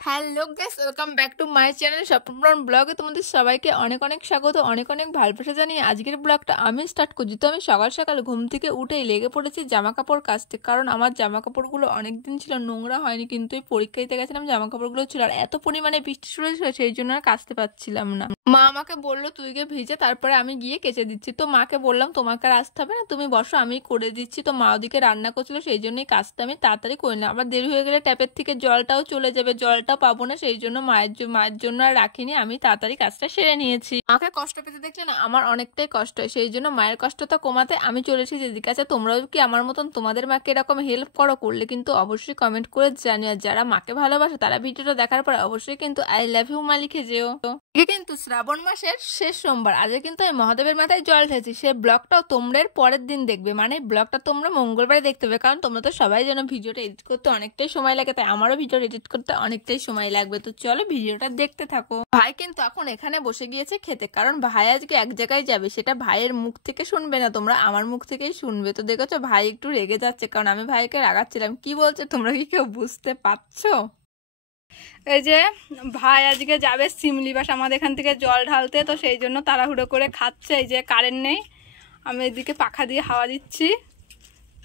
Hello guys, welcome back to my channel Swapnapran ব্লগে তোমাদের সবাইকে অনেক অনেক স্বাগত, অনেক অনেক ভালোবাসা জানিয়ে আজকের ব্লগটা আমি স্টার্ট করছি। তো আমি সকাল সকাল ঘুম থেকে উঠেই লেগে পড়েছি জামা কাপড় কাচতে, কারণ আমার জামা কাপড়গুলো অনেক দিন ছিল নোংরা হয়নি, কিন্তু এই পরীক্ষা দিতে গেছিলাম জামা কাপড়গুলো ছিল আর এত পরিমাণে বৃষ্টি শুরু হয়েছিল সেই জন্য আর কাচতে পারছিলাম না। মা আমাকে বললো তুই গিয়ে ভিজে তারপরে আমি গিয়ে কেচে দিচ্ছি। তো মাকে বললাম তোমাকে আর আসতে হবে না, তুমি বসো আমি করে দিচ্ছি। তো মা ওদিকে রান্না করছিল সেই জন্যই কাজটা আমি তাড়াতাড়ি করে নিলাম, আবার দেরি হয়ে গেলে ট্যাপের থেকে জলটাও চলে যাবে, জলটাও পাবো না, সেই জন্য মায়ের জন্য আর রাখিনি, আমি তাড়াতাড়ি কাজটা সেরে নিয়েছি। মাকে কষ্ট পেতে দেখলে না আমার অনেকটাই কষ্ট হয়, সেই জন্য মায়ের কষ্টটা কমাতে আমি চলে এসেছি এদিকে। আচ্ছা তোমরাও কি আমার মতন তোমাদের মাকে এরকম হেল্প করলে কিন্তু অবশ্যই কমেন্ট করে জানিও। যারা মাকে ভালোবাসে তারা ভিডিওটা দেখার পর অবশ্যই কিন্তু আই লাভ ইউ মা লিখে যেও। কিন্তু শ্রাবণ মাসের শেষ সোমবার, আজকে কিন্তু আমি মহাদেবের মাথায় জল ঢেলেছি। সে ব্লগটাও তোমরা পরের দিন দেখবে, মানে ব্লগটা তোমরা মঙ্গলবারে দেখতে হবে, কারণ তোমরা তো সবাই যেন ভিডিওটা এডিট করতে অনেকটাই সময় লাগে, তাই আমারও ভিডিও এডিট করতে অনেকটাই সময় লাগবে। তো চলো ভিডিওটা দেখতে থাকো। ভাই কিন্তু এখন এখানে বসে গিয়েছে খেতে, কারণ ভাই আজকে এক জায়গায় যাবে, সেটা ভাইয়ের মুখ থেকে শুনবে না, তোমরা আমার মুখ থেকেই শুনবে। তো দেখেছো ভাই একটু রেগে যাচ্ছে, কারণ আমি ভাইকে রাগাচ্ছিলাম। কি বলছে তোমরা কি কেউ বুঝতে পারছো? এই যে ভাই আজকে যাবে শিমলিবাস আমাদের এখান থেকে জল ঢালতে, তো সেই জন্য তাড়াহুড়ো করে খাচ্ছে। এই যে কারেন্ট নেই, আমি এদিকে পাখা দিয়ে হাওয়া দিচ্ছি,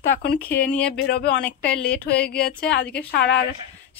তো এখন খেয়ে নিয়ে বেরোবে, অনেকটাই লেট হয়ে গিয়েছে। আজকে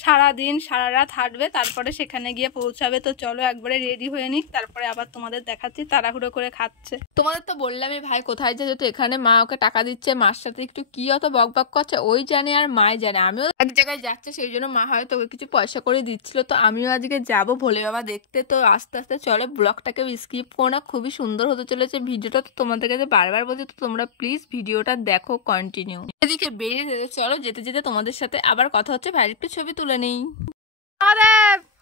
সারাদিন সারা রাত হাঁটবে, তারপরে সেখানে গিয়ে পৌঁছাবে। তো চলো একবারে রেডি হয়ে নিক, তারপরে আবার তোমাদের দেখাচ্ছি। তাড়াহুড়ো করে খাচ্ছে। তোমাদের তো বললামই ভাই কোথায় যায়, তো এখানে মা ওকে টাকা দিচ্ছে, মার সাথে একটু কি অত বকবক করছে ওই জানে আর মাই জানে। আমিও এক জায়গায় যাচ্ছে, সেই জন্য মা হয়তো ওকে কিছু পয়সা করে দিচ্ছিল। তো আমিও আজকে যাবো ভোলে বাবা দেখতে। তো আস্তে আস্তে চলে, ব্লগটাকে স্কিপ করো না, খুবই সুন্দর হতে চলেছে ভিডিওটা। তো তোমাদের কাছে বারবার বলছি, তো তোমরা প্লিজ ভিডিওটা দেখো কন্টিনিউ। এদিকে বেরিয়ে যেতে চলো, যেতে যেতে তোমাদের সাথে আবার কথা হচ্ছে, ভাই একটু ছবি তুলে নেই।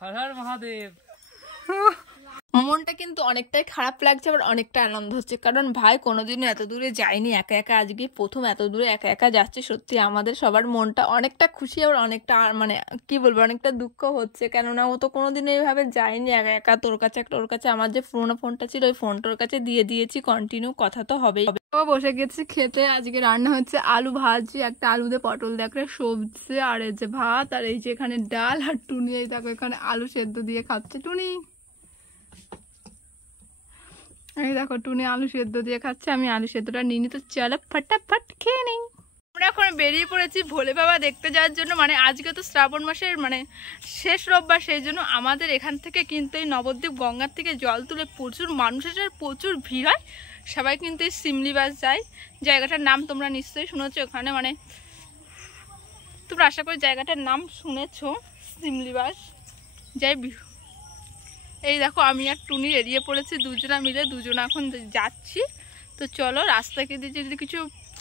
হর হর মহাদেব। মনটা কিন্তু অনেকটাই খারাপ লাগছে, আবার অনেকটা আনন্দ হচ্ছে, কারণ ভাই কোনোদিনও এত দূরে যায়নি একা একা, আজকে প্রথম এত দূরে একা একা যাচ্ছে। সত্যি আমাদের সবার মনটা অনেকটা খুশি, আবার অনেকটা মানে কি বলবো অনেকটা দুঃখ হচ্ছে, কেননা ও তো কোনোদিন এইভাবে যায়নি একা একা। ওর কাছে আমার যে পুরোনো ফোনটা ছিল ওই ফোনটার কাছে দিয়ে দিয়েছি, কন্টিনিউ কথা তো হবেই। ও বসে গেছে খেতে, আজকে রান্না হচ্ছে আলু ভাজি, একটা আলু দিয়ে পটল দেখে সবজি, আর এই যে ভাত, আর এই যে এখানে ডাল, আর টুনি এই দেখো এখানে আলু সেদ্ধ দিয়ে খাচ্ছে। টুনি এই দেখো টুনি আলু সেদ্ধ দিয়ে খাচ্ছে, আমি আলু সেদ্ধটা নিয়ে নি। তো চলো ফটাফট খেয়ে নিই। আমরা এখন বেরিয়ে পড়েছি ভোলে বাবা দেখতে যাওয়ার জন্য, মানে আজকে তো শ্রাবণ মাসের মানে শেষ রোববার, সেই জন্য আমাদের এখান থেকে কিন্তু এই নবদ্বীপ গঙ্গার থেকে জল তুলে প্রচুর মানুষ আসে, প্রচুর ভিড় হয়। সবাই কিন্তু এই শিমলিবাস যায়, জায়গাটার নাম তোমরা নিশ্চয়ই শুনেছো। ওখানে মানে তোমরা আশা করি জায়গাটার নাম শুনেছো, শিমলিবাস যাই। এই দেখো আমি আর টুনি এড়িয়ে পড়েছি দুজনা মিলে, দুজনা এখন যাচ্ছি। তো চলো রাস্তাকে দিয়ে যদি কিছু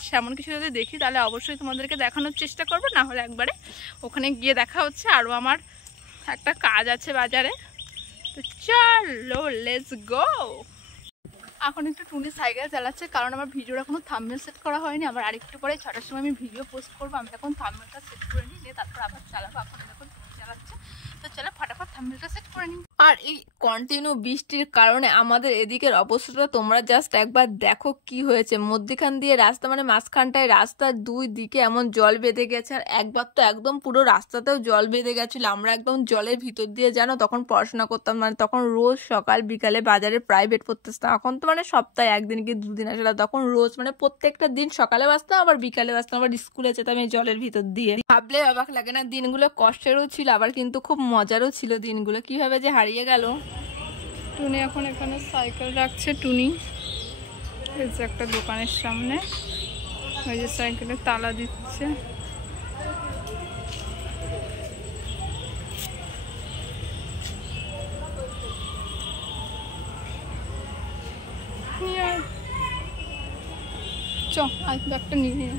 সেমন কিছু যদি দেখি তাহলে অবশ্যই তোমাদেরকে দেখানোর চেষ্টা করবো, না হলে একবারে ওখানে গিয়ে দেখা হচ্ছে। আরও আমার একটা কাজ আছে বাজারে, তো চলো লেটস গো। এখন একটু টুনি সাইকেল চালাচ্ছে, কারণ আমার ভিডিওটা কোনো থাম্বনেল সেট করা হয়নি। আমার আরেকটু পরে 6টার সময় আমি ভিডিও পোস্ট করবো, আমি এখন থাম্বনেলটা সেট করে নিই, তারপর আবার চালাবো। এখন দেখুন টুনি চালাচ্ছে, তো চলো ফটাফট থাম্বনেলটা সেট করে নিই। আর এই কন্টিনিউ বৃষ্টির কারণে আমাদের এদিকের অবস্থাটা তোমরা জাস্ট একবার দেখো কি হয়েছে। মধ্যখান দিয়ে রাস্তা, মানে মাঝখানটায় রাস্তার দুই দিকে এমন জল বেঁধে গেছে, আর একবার তো একদম পুরো রাস্তাতেও জল বেঁধে গেছিলো। আমরা একদম জলের ভিতর দিয়ে জানো তখন পড়াশোনা করতাম, মানে তখন রোজ সকাল বিকালে বাজারে প্রাইভেট পড়তে আসতাম। এখন তো মানে সপ্তাহে একদিন কি দুদিন আসলে, তখন রোজ মানে প্রত্যেকটা দিন সকালে বাসতাম আবার বিকালে বাসতাম, আবার স্কুলে যেতাম এই জলের ভিতর দিয়ে। ভাবলে অবাক লাগে না, দিনগুলো কষ্টেরও ছিল আবার কিন্তু খুব মজারও ছিল দিনগুলো, কিভাবে যে হারিয়ে গেল। টুনি এখন এখানে সাইকেল রাখছে, টুনি এই যে একটা দোকানের সামনে, ওই যে সাইকেলে তালা দিচ্ছে। চ আজ ব্যাগটা নিয়ে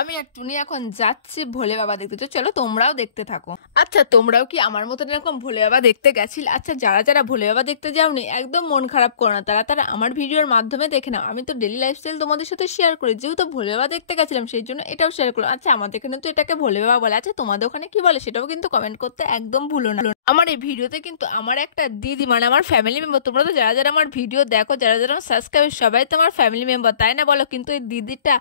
আমি আর টুনি এখন যাচ্ছি ভোলে বাবা দেখতে। তো চলো তোমরাও দেখতে থাকো। আচ্ছা তোমরাও কি আমার মতন এরকম ভোলে বাবা দেখতে গেছিল? আচ্ছা যারা যারা ভোলে বাবা দেখতে যাওনি একদম মন খারাপ করো না, তারা আমার ভিডিওর মাধ্যমে দেখে নাও। আমি তো ডেলি লাইফস্টাইল তোমাদের সাথে শেয়ার করি, যেহেতু ভোলে বাবা দেখতে গেছিলাম সেই জন্য এটাও শেয়ার করলাম। আচ্ছা আমাদের এখানে তো এটাকে ভোলে বাবা বলে, আচ্ছা তোমাদের ওখানে কি বলে সেটাও কিন্তু কমেন্ট করতে একদম ভুলো না। আমার এই ভিডিওতে কিন্তু আমার একটা দিদি, মানে আমার ফ্যামিলি মেম্বার, তোমরা তো যারা যারা আমার ভিডিও দেখো, যারা যারা সাবস্ক্রাইব, সবাই তো আমার ফ্যামিলি মেম্বার, তাই না বলো? কিন্তু এই দিদিটা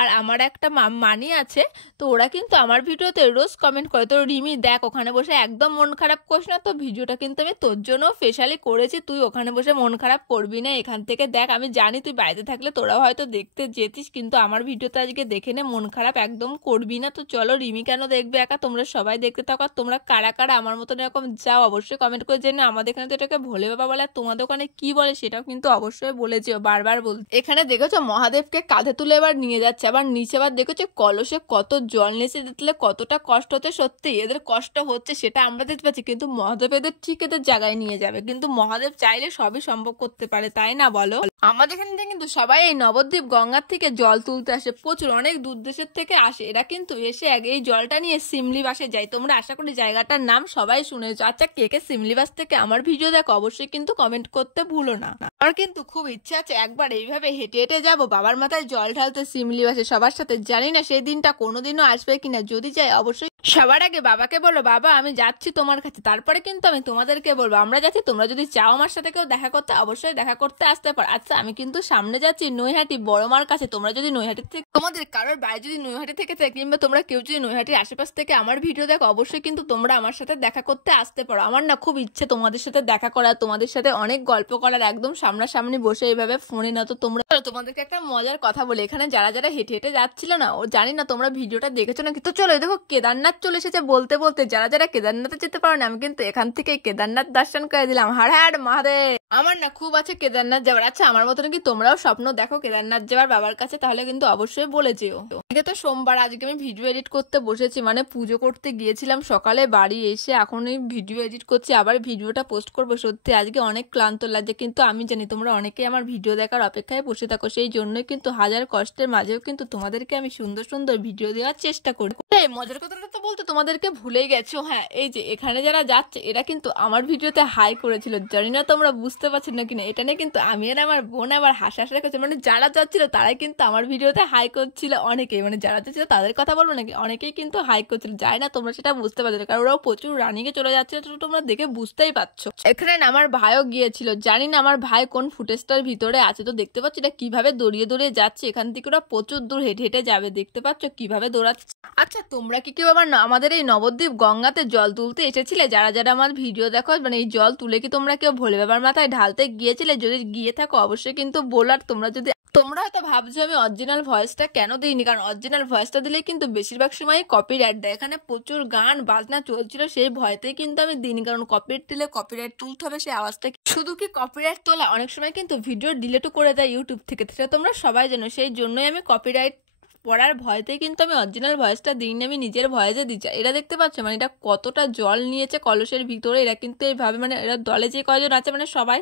আর আমার একটা মানি আছে, তো ওরা কিন্তু আমার ভিডিওতে রোজ কমেন্ট করে। তো রিমি দেখ দেখ ওখানে বসে একদম মন খারাপ করিস না, তো ভিডিওটা কিন্তু আমি তোর জন্য স্পেশালি করেছি, তুই ওখানে বসে মন খারাপ করবি না। এখান থেকে দেখ, আমি জানি তুই বাড়িতে থাকলে তোরাও হয়তো দেখতে যেতিস, কিন্তু আমার ভিডিওতে আজকে দেখে নে, মন খারাপ একদম করবি না। তো চলো, রিমি কেন দেখবে একা, তোমরা সবাই দেখতে থাকো। আর তোমরা কারা কারা আমার মতন এরকম যাও অবশ্যই কমেন্ট করে জেনে। আমাদের এখানে তো এটাকে ভোলে বাবা বলে, আর তোমাদের ওখানে কি বলে সেটাও কিন্তু অবশ্যই বলেছি, বারবার বল। এখানে দেখেছো মহাদেবকে কাঁধে তুলে এবার নিয়ে যাচ্ছে, আবার নিচে আবার দেখেছো কলসে কত জল নিচে দিতে কতটা কষ্ট হচ্ছে। সত্যি এদের কষ্ট হচ্ছে সেটা আমরা দেখতে পাচ্ছি, কিন্তু মহাদেব এদের ঠিক এদের জায়গায় নিয়ে যাবে, কিন্তু মহাদেব চাইলে সবই সম্ভব করতে পারে, তাই না বলো? আমাদের এখান থেকে কিন্তু সবাই এই নবদ্বীপ গঙ্গার থেকে জল তুলতে আসে, প্রচুর অনেক দূর দেশের থেকে আসে এরা, কিন্তু এসে এই জলটা নিয়ে সিমলিবাসে যায়। তোমরা আশা করি জায়গাটার নাম সবাই শুনেছো। আচ্ছা, কে কে সিমলিবাস থেকে আমার ভিডিও দেখো অবশ্যই কিন্তু কমেন্ট করতে ভুলো না। আমার কিন্তু খুব ইচ্ছা আছে একবার এইভাবে হেঁটে হেঁটে যাবো বাবার মাথায় জল ঢালতে সিমলিবাসে সবার সাথে। জানি না সেই দিনটা কোনোদিনও আসবে কিনা, যদি যাই অবশ্যই সবার আগে বাবাকে বলো, বাবা আমি যাচ্ছি তোমার কাছে, তারপরে কিন্তু আমি তোমাদেরকে বলবো আমরা যাচ্ছি। তোমরা যদি চাও আমার সাথে কেউ দেখা করতে, অবশ্যই দেখা করতে আসতে পারো। আচ্ছা, আমি কিন্তু সামনে যাচ্ছি নৈহাটি বড় মার কাছে। তোমরা যদি নৈহাটি থেকে, তোমাদের কারোর বাড়ি যদি নৈহাটি থেকে থাকে, কিংবা তোমরা কেউ যদি নৈহাটির আশেপাশ থেকে আমার ভিডিও দেখো, অবশ্যই কিন্তু তোমরা আমার সাথে দেখা করতে আসতে পারো। আমার না খুব ইচ্ছে তোমাদের সাথে দেখা করার, তোমাদের সাথে অনেক গল্প করার, একদম সামনাসামনি বসে এইভাবে ফোনে না। তো তোমরা, তোমাদেরকে একটা মজার কথা বলে, এখানে যারা যারা হেঁটে হেঁটে যাচ্ছিল না, ও জানি না তোমরা ভিডিওটা দেখেছো না, কিন্তু চলো দেখো কেদারনাথ চলে এসেছে। বলতে বলতে যারা যারা কেদারনাথে যেতে পারো না, আমি কিন্তু এখান থেকে কেদারনাথ দর্শন করে দিলাম। হর হর মহাদেব। আমার না খুব আছে কেদারনাথ যাওয়ার। আচ্ছা, আমার মতন কি তোমরাও স্বপ্ন দেখো কেদারনাথ যাওয়ার বাবার কাছে? তাহলে কিন্তু অবশ্যই বলে যেও। আজকে তো সোমবার, আজকে আমি ভিডিও এডিট করতে বসেছি, মানে পুজো করতে গিয়েছিলাম সকালে, বাড়ি এসে এখন এই ভিডিও এডিট করছি, আবার ভিডিওটা পোস্ট করবো। সত্যি আজকে অনেক ক্লান্ত লাগছে, কিন্তু আমি জানি তোমরা অনেকেই আমার ভিডিও দেখার অপেক্ষায় বসে থাকো, সেই জন্যই কিন্তু হাজার কষ্টের মাঝেও কিন্তু তোমাদেরকে আমি সুন্দর সুন্দর ভিডিও দেওয়ার চেষ্টা করি। মজার কথাটা তো বলতে তোমাদেরকে ভুলেই গেছো, হ্যাঁ এই যে এখানে যারা যাচ্ছে এরা কিন্তু আমার ভিডিওতে হাই করেছিল, জানি না তোমরা বুঝতে পারছো না কিনা। এটা নিয়ে কিন্তু আমি আর আমার বোন আবার হাসাহাসি করছে, মানে যারা যাচ্ছিল তারাই কিন্তু আমার ভিডিওতে হাই করছিল অনেকেই, মানে যারা যাচ্ছিল তাদের কথা বলবো নাকি, অনেকেই কিন্তু হাই করছিল। জানি না তোমরা সেটা বুঝতে পারছো, কারণ ওরাও প্রচুর রানিংয়ে চলে যাচ্ছিল, তো তোমরা দেখে বুঝতেই পারছো। এখানে আমার ভাইও গিয়েছিল, জানি না আমার ভাই কোন ফুটেজটার ভিতরে আছে। তো দেখতে পাচ্ছ এটা কিভাবে দৌড়িয়ে দৌড়িয়ে যাচ্ছে, এখান থেকে ওরা প্রচুর দূর হেঁটে হেঁটে যাবে, দেখতে পাচ্ছ কিভাবে দৌড়াচ্ছে। আচ্ছা, তোমরা কি কেউ আবার আমাদের এই নবদ্বীপ গঙ্গাতে জল তুলতে এসেছিলে? যারা যারা আমার ভিডিও দেখো, মানে এই জল তুলে কি তোমরা কেউ ভোলে বাবার মাথায় ঢালতে গিয়েছিলে? যদি গিয়ে থাকো অবশ্যই কিন্তু বলার। তোমরা হয়তো ভাবছো আমি অরিজিনাল ভয়েসটা কেন দিইনি, কারণ অরিজিনাল ভয়েসটা দিলেই কিন্তু বেশিরভাগ সময় কপিরাইট দেয়। এখানে প্রচুর গান বাজনা চলছিল, সেই ভয়তেই কিন্তু আমি দিইনি, কারণ কপিরাইট দিলে কপিরাইট তুলতে হবে, সেই আওয়াজটা শুধু কি কপিরাইট তোলা, অনেক সময় কিন্তু ভিডিও ডিলিটও করে দেয় ইউটিউব থেকে, সেটা তোমরা সবাই জানো। সেই জন্যই আমি কপিরাইট পড়ার ভয়তেই কিন্তু আমি অরিজিনাল ভয়েসটা দিইনি, আমি নিজের ভয়েসে দিচ্ছি। এরা দেখতে পাচ্ছে মানে এটা কতটা জল নিয়েছে কলসের ভিতরে, এরা কিন্তু এইভাবে, মানে এরা দলে যে কয়জন আছে মানে সবাই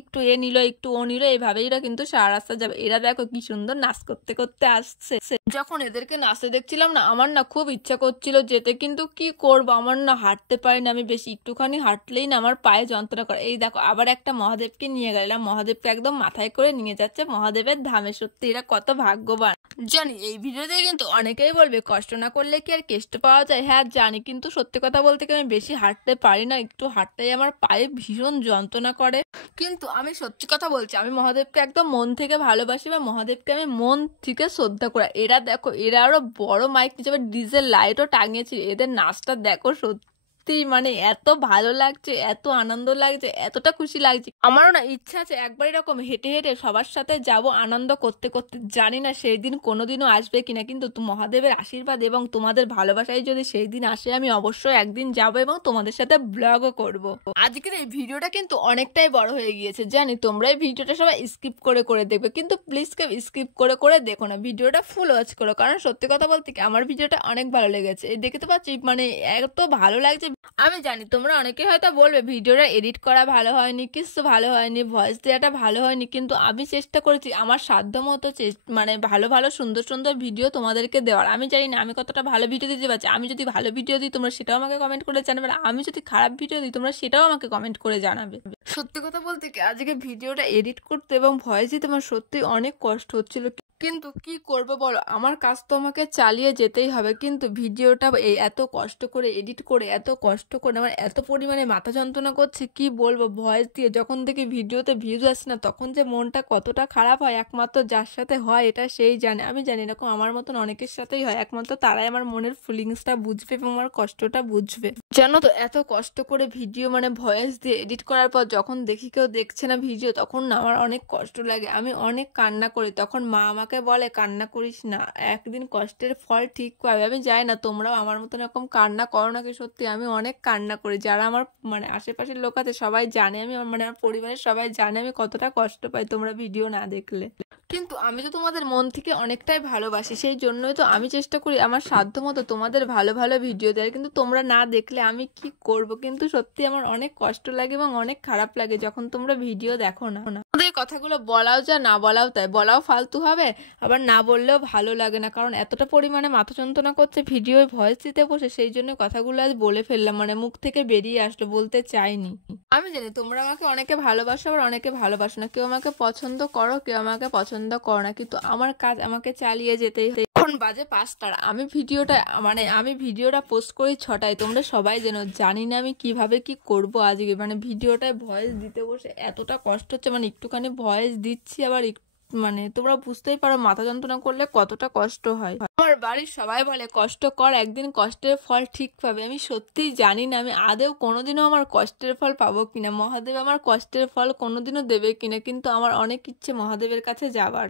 একটু এ নিল একটু ও নিল, এইভাবে এরা কিন্তু সারা রাস্তা যাবে। এরা দেখো কি সুন্দর নাচ করতে করতে আসছে। যখন এদেরকে নাচতে দেখছিলাম না, আমার না খুব ইচ্ছা করছিল যেতে, কিন্তু কি করবো, আমার না হাঁটতে পারি না আমি বেশি, একটুখানি হাঁটলেই না আমার পায়ে যন্ত্রণা করে। এই দেখো আবার একটা মহাদেবকে নিয়ে গেলাম, মহাদেবকে একদম মাথায় করে নিয়ে যাচ্ছে মহাদেবের ধামে। সত্যি এরা কত ভাগ্যবান। জানি এই ভিডিওতে কিন্তু অনেকেই বলবে কষ্ট না করলে কি আর কেষ্ট পাওয়া যায়, হ্যাঁ জানি, কিন্তু সত্যি কথা বলতে কি আমি বেশি হাঁটতে পারি না, একটু হাঁটতেই আমার পায়ে ভীষণ যন্ত্রণা করে। কিন্তু আমি সত্যি কথা বলছি, আমি মহাদেবকে একদম মন থেকে ভালোবাসি বা মহাদেবকে আমি মন থেকে শ্রদ্ধা করি। এরা দেখো, এরা আরো বড় মাইক হিসেবে ডিজেল লাইটও টাঙিয়েছে, এদের নাচটা দেখো সত্যি মানে এত ভালো লাগছে, এত আনন্দ লাগছে, এতটা খুশি লাগছে। আমারও না ইচ্ছা আছে একবার এরকম হেঁটে হেঁটে সবার সাথে যাব আনন্দ করতে করতে। জানি না সেই দিন কোনোদিনও আসবে কিনা, কিন্তু মহাদেবের আশীর্বাদ এবং তোমাদের ভালোবাসায় যদি সেই দিন আসে, আমি অবশ্যই একদিন যাব এবং তোমাদের সাথে ব্লগও করব। আজকের এই ভিডিওটা কিন্তু অনেকটাই বড় হয়ে গিয়েছে জানি, তোমরা এই ভিডিওটা সবাই স্কিপ করে করে দেখবে, কিন্তু প্লিজ কেউ স্কিপ করে করে দেখো না, ভিডিওটা ফুল ওয়াচ করো, কারণ সত্যি কথা বলতে কি আমার ভিডিওটা অনেক ভালো লেগেছে। দেখতে পাচ্ছি মানে এত ভালো লাগছে। আমি জানি তোমরা অনেকে হয়তো বলবে ভিডিওটা এডিট করা ভালো হয়নি, কিছু ভালো হয়নি, ভয়েস দেওয়াটা ভালো হয়নি, কিন্তু আমি চেষ্টা করেছি আমার সাধ্য মতো মানে ভালো ভালো সুন্দর সুন্দর ভিডিও তোমাদেরকে দেওয়ার। আমি জানি না আমি কতটা ভালো ভিডিও দিতে পারছি, আমি যদি ভালো ভিডিও দিই তোমরা সেটাও আমাকে কমেন্ট করে জানাবে, আমি যদি খারাপ ভিডিও দিই তোমরা সেটাও আমাকে কমেন্ট করে জানাবে। সত্যি কথা বলতে কি আজকে ভিডিওটা এডিট করতে এবং ভয়েস দিতে আমার সত্যি অনেক কষ্ট হচ্ছিল। কিন্তু কি করবো বলো, আমার কাজ তো আমাকে চালিয়ে যেতেই হবে। কিন্তু ভিডিওটা এই এত কষ্ট করে এডিট করে, এত কষ্ট করে আমার এত পরিমাণে মাথা যন্ত্রণা করছে, কি বলবো। ভয়েস দিয়ে যখন দেখি ভিডিওতে ভিউজ আসছে না, তখন যে মনটা কতটা খারাপ হয় একমাত্র যার সাথে হয় এটা সেই জানে। আমি জানি এরকম আমার মতন অনেকের সাথেই হয়, একমাত্র তারাই আমার মনের ফিলিংসটা বুঝবে এবং আমার কষ্টটা বুঝবে। জানো তো, এত কষ্ট করে ভিডিও ভয়েস দিয়ে এডিট করার পর যখন দেখি কেউ দেখছে না ভিডিও, তখন না আমার অনেক কষ্ট লাগে, আমি অনেক কান্না করি। তখন মা আমাকে বলে কান্না করিস না, একদিন কষ্টের ফল ঠিক পাবে। আমি জানি না তোমরাও আমার মতন এরকম কান্না করো নাকি। সত্যি আমি অনেক কান্না করি। যারা আমার আশেপাশের লোক আছে সবাই জানে, আমি আমার পরিবারের সবাই জানে আমি কতটা কষ্ট পাই তোমরা ভিডিও না দেখলে। কিন্তু আমি তো তোমাদের মন থেকে অনেকটাই ভালোবাসি, সেই জন্যই তো আমি চেষ্টা করি আমার সাধ্য মতো তোমাদের ভালো ভালো ভিডিও দেওয়ার। কিন্তু তোমরা না দেখলে আমি কি করব। কিন্তু সত্যি আমার অনেক কষ্ট লাগে এবং অনেক খারাপ লাগে যখন তোমরা ভিডিও দেখো না। তোমাদের কথাগুলো বলাও যা, না বলাও তাই। বলাও ফালতু হবে, আবার না বললেও ভালো লাগে না, কারণ এতটা পরিমাণে মাথা যন্ত্রণা করছে ভিডিও ভয়েস দিতে বসে। সেই জন্য কথাগুলো আজ বলে ফেললাম, মুখ থেকে বেরিয়ে আসলো, বলতে চাইনি। আমি জানি তোমরা আমাকে অনেকে ভালোবাসো, আবার অনেকে ভালোবাসো না। কেউ আমাকে পছন্দ করো, কেউ আমাকে পছন্দ করো না, কিন্তু আমার কাজ আমাকে চালিয়ে যেতেই। এখন বাজে 5টার, আমি ভিডিওটা পোস্ট করি 6টায়। তোমরা সবাই জানি না আমি কিভাবে কি করব আজকে। ভিডিওটায় ভয়েস দিতে বসে এতটা কষ্ট হচ্ছে, একটুখানি ভয়েস দিচ্ছি, আবার তোমরা বুঝতেই পারো মাথা যন্ত্রণা করলে কতটা কষ্ট হয়। আমার বাড়ির সবাই বলে কষ্ট কর, একদিন কষ্টের ফল ঠিক পাবে। আমি সত্যিই জানি না আমি আদেও কোনোদিনও আমার কষ্টের ফল পাবো কিনা, মহাদেব আমার কষ্টের ফল কোনোদিনও দেবে কিনা। কিন্তু আমার অনেক ইচ্ছে মহাদেবের কাছে যাবার।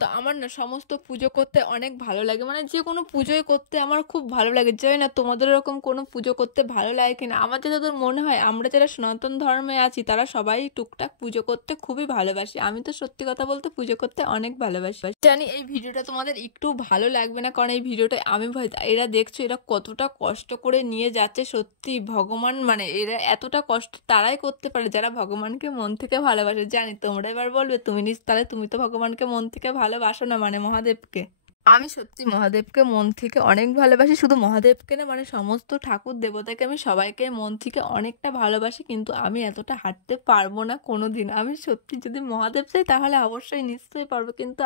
তো আমার না সমস্ত পুজো করতে অনেক ভালো লাগে, যে কোনো পুজোই করতে আমার খুব ভালো লাগে। জানি না তোমাদের এরকম কোনো পুজো করতে ভালো লাগে কিনা। আমার যতদূর মনে হয় আমরা যারা সনাতন ধর্মে আছি তারা সবাই টুকটাক পুজো করতে খুবই ভালোবাসি। আমি তো সত্যি কথা বলতে পুজো করতে অনেক ভালোবাসি। জানি এই ভিডিওটা তোমাদের একটু ভালো লাগবে না, কারণ এই ভিডিওটা আমি এরা দেখছো এরা কতটা কষ্ট করে নিয়ে যাচ্ছে। সত্যি ভগবান এরা এতটা কষ্ট তারাই করতে পারে যারা ভগবানকে মন থেকে ভালোবাসে। জানি তোমরা এবার বলবে তাহলে তুমি তো ভগবানকে মন থেকে ভালোবাসো না, মহাদেবকে। আমি সত্যি মহাদেবকে মন থেকে অনেক ভালোবাসি। শুধু মহাদেবকে না, সমস্ত ঠাকুর দেবতাকে আমি সবাইকে মন থেকে অনেকটা ভালোবাসি। কিন্তু আমি এতটা হাঁটতে পারবো না কোনোদিন। আমি সত্যি যদি মহাদেব চাই তাহলে অবশ্যই নিশ্চয়ই পারবো, কিন্তু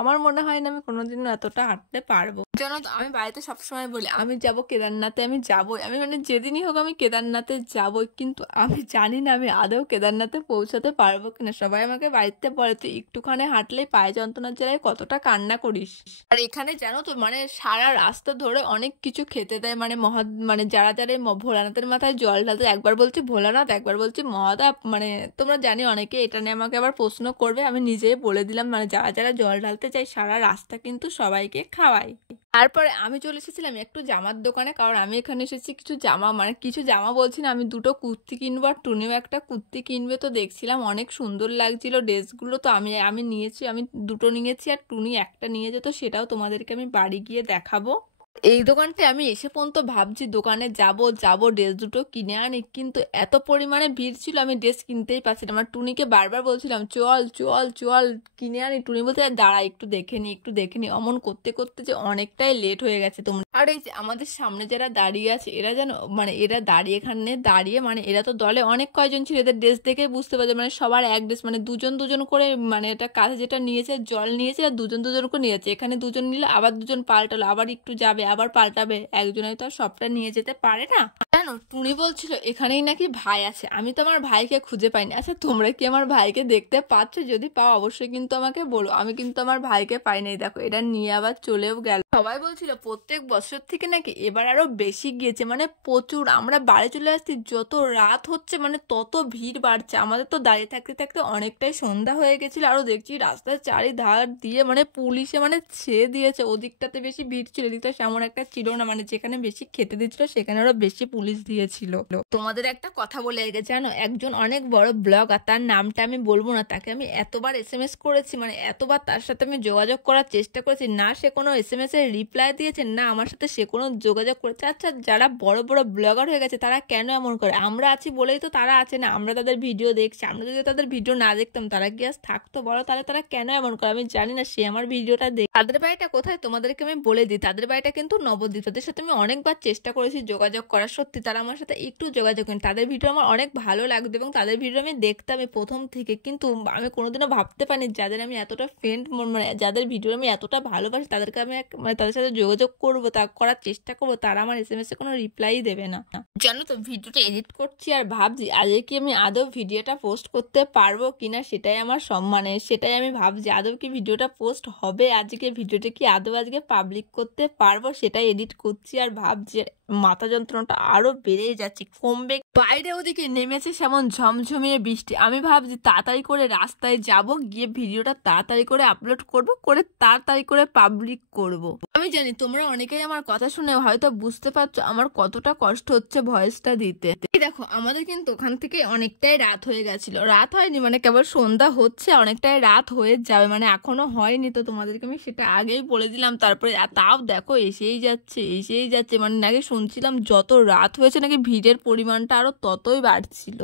আমার মনে হয় না আমি কোনোদিনও এতটা হাঁটতে পারবো। জানো তো, আমি বাড়িতে সবসময় বলি আমি যাব কেদারনাথে, আমি যাবই। আমি যেদিনই হোক আমি কেদারনাথে যাবই, কিন্তু আমি জানি না আমি আদৌ কেদারনাথে পৌঁছাতে পারবো কিনা। সবাই আমাকে বাড়িতে বলে তুই একটুখানি হাঁটলেই পায়ে যন্ত্রণার জেলায় কতটা কান্না করিস। আর এখানে জানো তো সারা রাস্তা ধরে অনেক কিছু খেতে দেয়। যারা যারা ভোলানাথের মাথায় জল ঢালতে, একবার বলছি ভোলানাথ, একবার বলছি মহাদেব। তোমরা জানি অনেকে এটা নিয়ে আমাকে আবার প্রশ্ন করবে, আমি নিজেই বলে দিলাম যারা যারা জল ঢালতে চাই সারা রাস্তা কিন্তু সবাইকে খাওয়াই। তারপরে আমি চলে এসেছিলাম একটু জামার দোকানে, কারণ আমি এখানে এসেছি কিছু জামা কিছু জামা বলছি না, আমি 2টো কুর্তি কিনবো, আর টুনিও একটা কুর্তি কিনবে। তো দেখছিলাম অনেক সুন্দর লাগছিল ড্রেসগুলো, তো আমি নিয়েছি। আমি 2টো নিয়েছি আর টুনি একটা নিয়ে যেত, সেটাও তোমাদেরকে আমি বাড়ি গিয়ে দেখাবো। এই দোকানটা আমি এসে পর্যন্ত ভাবছি দোকানে যাব ড্রেস দুটো কিনে আনি, কিন্তু এত পরিমাণে ভিড় ছিল আমি ড্রেস কিনতেই পারছিলাম। আমার টুনিকে বারবার বলছিলাম চল চল চল কিনে আনি। টুনি বলতে দাঁড়া একটু দেখে নি। অমন করতে করতে যে অনেকটাই লেট হয়ে গেছে তোমরা। আর এই যে আমাদের সামনে যারা দাঁড়িয়ে আছে এরা যেন এরা দাঁড়িয়ে এরা তো দলে অনেক কয়জন ছিল, এদের ড্রেস দেখে বুঝতে পারছে সবার এক ড্রেস, দুজন দুজন করে এটা কাছে যেটা নিয়েছে জল নিয়েছে আর দুজন দুজন করে নিয়েছে। এখানে দুজন নিলে আবার দুজন পাল্টালো, আবার একটু যাবে আবার পাল্টাবে, একজনই তো সবটা নিয়ে যেতে পারে না। জানো টুনি বলছিল এখানেই নাকি ভাই আছে, আমি তো আমার ভাইকে খুঁজে পাইনি। আচ্ছা তোমরা কি আমার ভাইকে দেখতে পাচ্ছ? যদি পাও অবশ্যই কিন্তু আমাকে বলো। আমি কিন্তু আমার ভাইকে পাই নাই। দেখো এটা নিয়ে আবার চলেও গেল। সবাই বলছিল প্রত্যেক বছর থেকে নাকি এবার আরো বেশি গিয়েছে, প্রচুর। আমরা বাড়ি চলে আসছি যত রাত হচ্ছে তত ভিড় বাড়ছে। আমাদের তো দাঁড়িয়ে থাকতে থাকতে অনেকটাই সন্ধ্যা হয়ে গেছিল। আরো দেখছি রাস্তার চারিধার দিয়ে পুলিশে ছেড়ে দিয়েছে। ওদিকটাতে বেশি ভিড় ছিল, এদিকটা তেমন একটা ছিল না। যেখানে বেশি খেতে দিচ্ছিল সেখানে আরো বেশি পুলিশ দিয়েছিল। তোমাদের একটা কথা বলে গেছে জানো, একজন অনেক বড় ব্লগার, তার নামটা আমি বলবো না, তাকে আমি এতবার SMS করেছি, এতবার তার সাথে আমি যোগাযোগ করার চেষ্টা করেছি, না সে কোনো SMS এর রিপ্লাই দিয়েছে, না আমার সাথে সে কোনো যোগাযোগ করেছে। আচ্ছা যারা বড় বড় ব্লগার হয়ে গেছে তারা কেন এমন করে? আমরা আছি বলেই তো তারা আছে না, আমরা তাদের ভিডিও দেখছি। আমরা যদি তাদের ভিডিও না দেখতাম তারা কি আজ থাকতো বলো? তাহলে তারা কেন এমন করে? আমি জানি না। সে আমার ভিডিওটা দেখ। তাদের বাড়িটা কোথায় তোমাদেরকে আমি বলে দিই। তাদের বাড়িটা কিন্তু নবদ্বীপ, তাদের সাথে আমি অনেকবার চেষ্টা করেছি যোগাযোগ করার, সত্যি তারা আমার সাথে একটু যোগাযোগ করেন। তাদের ভিডিও আমার অনেক ভালো লাগতো এবং তাদের ভিডিও আমি দেখতাম প্রথম থেকে, কিন্তু আমি কোনোদিনও ভাবতে পারিনি যাদের আমি এতটা ফ্রেন্ড, মানে যাদের ভিডিও আমি এতটা ভালোবাসি তাদেরকে আমি মানে তাদের সাথে যোগাযোগ করবো, তা করার চেষ্টা করবো, তারা আমার SMS-এ কোনো রিপ্লাই দেবে না। জানো তো ভিডিওটা এডিট করছি আর ভাবছি আজকে কি আমি আদৌ ভিডিওটা পোস্ট করতে পারবো কিনা, সেটাই আমার সম্মানে, সেটাই আমি ভাবছি আদৌ কি ভিডিওটা পোস্ট হবে, আজকে ভিডিওটা কি আদৌ আজকে পাবলিক করতে পারবো, সেটাই এডিট করছি আর ভাবছি। মাথা যন্ত্রণাটা আরো বেড়েই যাচ্ছে, কমবে। বাইরে ওদিকে নেমেছে সেমন ঝমঝমিয়ে বৃষ্টি, আমি ভাবছি তাড়াতাড়ি করে রাস্তায় যাব, গিয়ে ভিডিওটা তাড়াতাড়ি করে আপলোড করব, করে তাড়াতাড়ি করে পাবলিক করব। আমি জানি তোমরা অনেকেই আমার কথা শুনে হয়তো বুঝতে পারছো আমার কতটা কষ্ট হচ্ছে ভয়েসটা দিতে। দেখো আমাদের কিন্তু ওখান থেকে অনেকটাই রাত হয়ে গেছিল, রাত হয়নি মানে কেবল সন্ধ্যা হচ্ছে, অনেকটাই রাত হয়ে যাবে, মানে এখনো হয়নি, তো তোমাদেরকে আমি সেটা আগেই বলে দিলাম। তারপরে তাও দেখো এসেই যাচ্ছে, মানে নাকি শুনছিলাম যত রাত হয়েছে নাকি ভিড়ের পরিমাণটা আরো ততই বাড়ছিল।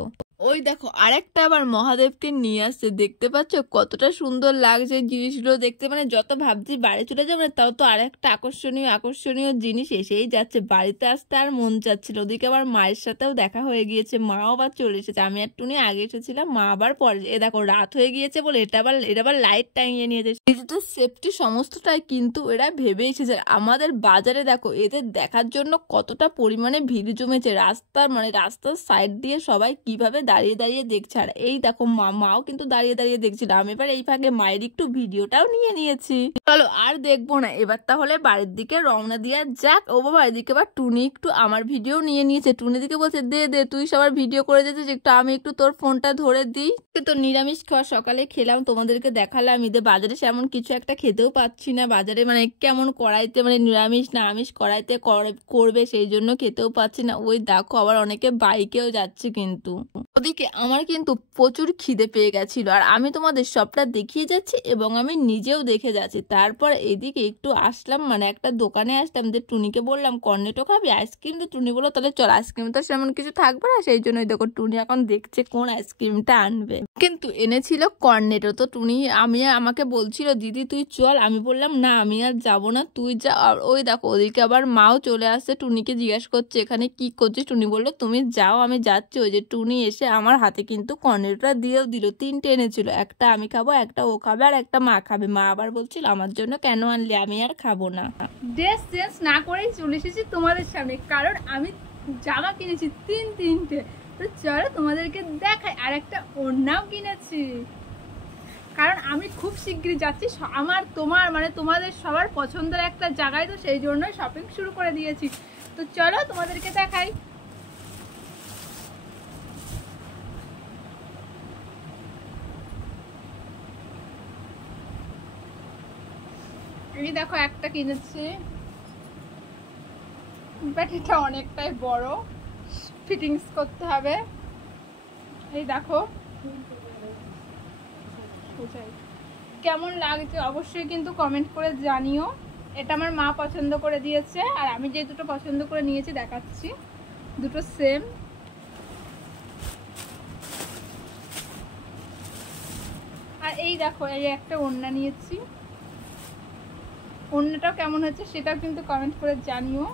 ওই দেখো আরেকটা আবার মহাদেবকে নিয়ে আসছে, দেখতে পাচ্ছ কতটা সুন্দর লাগছে জিনিসগুলো দেখতে, মানে যত ভাবছি বাড়ি চলে যাবে তাও তো আরেকটা আকর্ষণীয় জিনিস এসেই যাচ্ছে। বাড়িতে আসতে আর মন চাচ্ছিল, ওদিকে আবার মায়ের সাথেও দেখা হয়ে গিয়েছে, মাও আবার চলে এসেছে, আমি আর টুনি আগে এসেছিলাম, মা আবার পরে। দেখো রাত হয়ে গিয়েছে বলে এটা আবার লাইট টাঙিয়ে নিয়েছে, ডিজিটাল সেফটি সমস্তটাই কিন্তু এরা ভেবে এসেছে। আমাদের বাজারে দেখো এদের দেখার জন্য কতটা পরিমাণে ভিড় জমেছে, রাস্তার সাইড দিয়ে সবাই কিভাবে দাঁড়িয়ে দেখছে, আর এই দেখো মাও কিন্তু দাঁড়িয়ে দেখছিল। আমি এবার এই ফাঁকে মায়ের একটু ভিডিওটাও নিয়েছি। চলো আর দেখবো না, এবার তাহলে বাড়ির দিকে রওনা দিয়া যাক। ও বাবা এদিকে আবার টুনি একটু আমার ভিডিও নিয়েছে, টুনি দিকে বলছে দে তুই সবার ভিডিও করে দিয়েছিস, একটু আমি একটু তোর ফোনটা ধরে দিই। তো নিরামিষ খাওয়া সকালে খেলাম, তোমাদেরকে দেখালাম। ঈদে বাজারে সেমন কিছু একটা খেতেও পাচ্ছি না, বাজারে মানে কেমন কড়াইতে, মানে নিরামিষ না আমিষ কড়াইতে করবে সেই জন্য খেতেও পাচ্ছি না। ওই দেখো আবার অনেকে বাইকেও যাচ্ছে, কিন্তু ওদিকে আমার কিন্তু প্রচুর খিদে পেয়ে গেছিল, আর আমি তোমাদের সবটা দেখিয়ে যাচ্ছি এবং আমি নিজেও দেখে যাচ্ছি। তারপর এদিকে একটু আসলাম, মানে একটা দোকানে আসলাম, যে টুনিকে বললাম কর্নেটো খাবি আইসক্রিম, তো টুনি বললো তাহলে চল, আইসক্রিম তো সেমন কিছু থাকবে না, সেই জন্যই দেখো টুনি এখন দেখছে কোন আইসক্রিমটা আনবে, কিন্তু এনেছিল কর্নেটো। তো টুনি আমাকে বলছিল দিদি তুই চল, আমি বললাম না আমি আর যাবো না, তুই যা। আর ওই দেখো ওদিকে আবার মাও চলে আসছে, টুনিকে জিজ্ঞেস করছে এখানে কি করছিস, টুনি বললো তুমি যাও আমি যাচ্ছি। ওই যে টুনি এসে আমার হাতে কিন্তু কর্নেটোটা দিয়েও দিল, 3টে এনেছিল, একটা আমি খাবো, একটা ও খাবে, আর একটা মা খাবে। মা আবার বলছিল আমার জন্য কেন আনলি, আমি আর খাবো না। ড্রেস চেঞ্জ না করেই চলে এসেছি তোমাদের সামনে, কারণ আমি জামা কিনেছি 3টে। তো চলো তোমাদেরকে দেখাই, আর একটা ওড়নাও কিনেছি, কারণ আমি খুব শীঘ্রই যাচ্ছি আমার তোমার মানে তোমাদের সবার পছন্দের একটা জায়গায়, তো সেই জন্যই শপিং শুরু করে দিয়েছি। তো চলো তোমাদেরকে দেখাই। এই দেখো একটা কিনেছি, বাট এটা অনেকটাই বড়, ফিটিংস করতে হবে। এই দেখো কেমন লাগছে অবশ্যই কিন্তু কমেন্ট করে জানিও। এটা আমার মা পছন্দ করে দিয়েছে, আর আমি যে দুটো পছন্দ করে নিয়েছি দেখাচ্ছি, দুটো সেম। আর এই দেখো এই একটা ওড়না নিয়েছি, ওড়নাটাও কেমন হচ্ছে সেটাও কিন্তু কমেন্ট করে জানিও।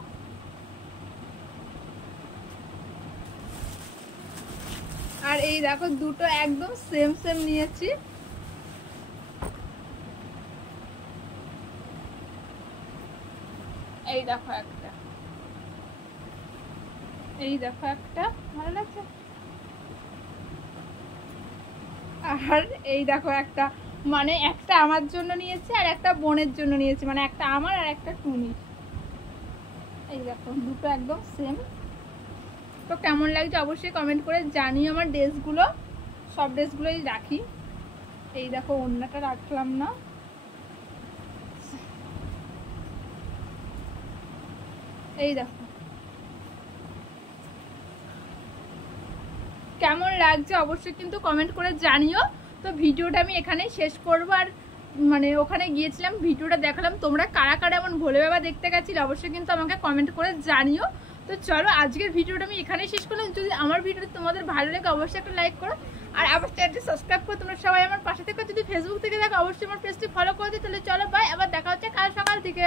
আর এই দেখো দুটো একদম সেম নিয়েছি। এই দেখো একটা, ভালো লাগছে। আর এই দেখো একটা, মানে একটা আমার জন্য নিয়েছি আর একটা বোনের জন্য নিয়েছি, মানে একটা আমার আর একটা টুনির। এই দেখো দুটো একদম সেম। তো কেমন লাগছে অবশ্যই কমেন্ট করে জানিও। আমার ড্রেসগুলো সব ড্রেসগুলোই রাখি। এই দেখো ওড়নাটা রাখলাম না। এই দেখো কেমন লাগছে অবশ্যই কিন্তু কমেন্ট করে জানিও। তো ভিডিওটা আমি এখানেই শেষ করবো, আর মানে ওখানে গিয়েছিলাম ভিডিওটা দেখালাম, তোমরা কারা কারা এমন ভোলে বাবা দেখতে গেছিলে অবশ্যই কিন্তু আমাকে কমেন্ট করে জানিও। তো চলো আজকের ভিডিওটা আমি এখানেই শেষ করলাম। যদি আমার ভিডিওটা তোমাদের ভালো লাগে অবশ্যই একটা লাইক করো, আর আমার চ্যানেলটি সাবস্ক্রাইব করো। তোমরা সবাই আমার পাশে থেকে, যদি ফেসবুক থেকে দেখো অবশ্যই আমার পেজটি ফলো করে দিও। তাহলে চলো বাই, আবার দেখা হচ্ছে কাল সকাল থেকে।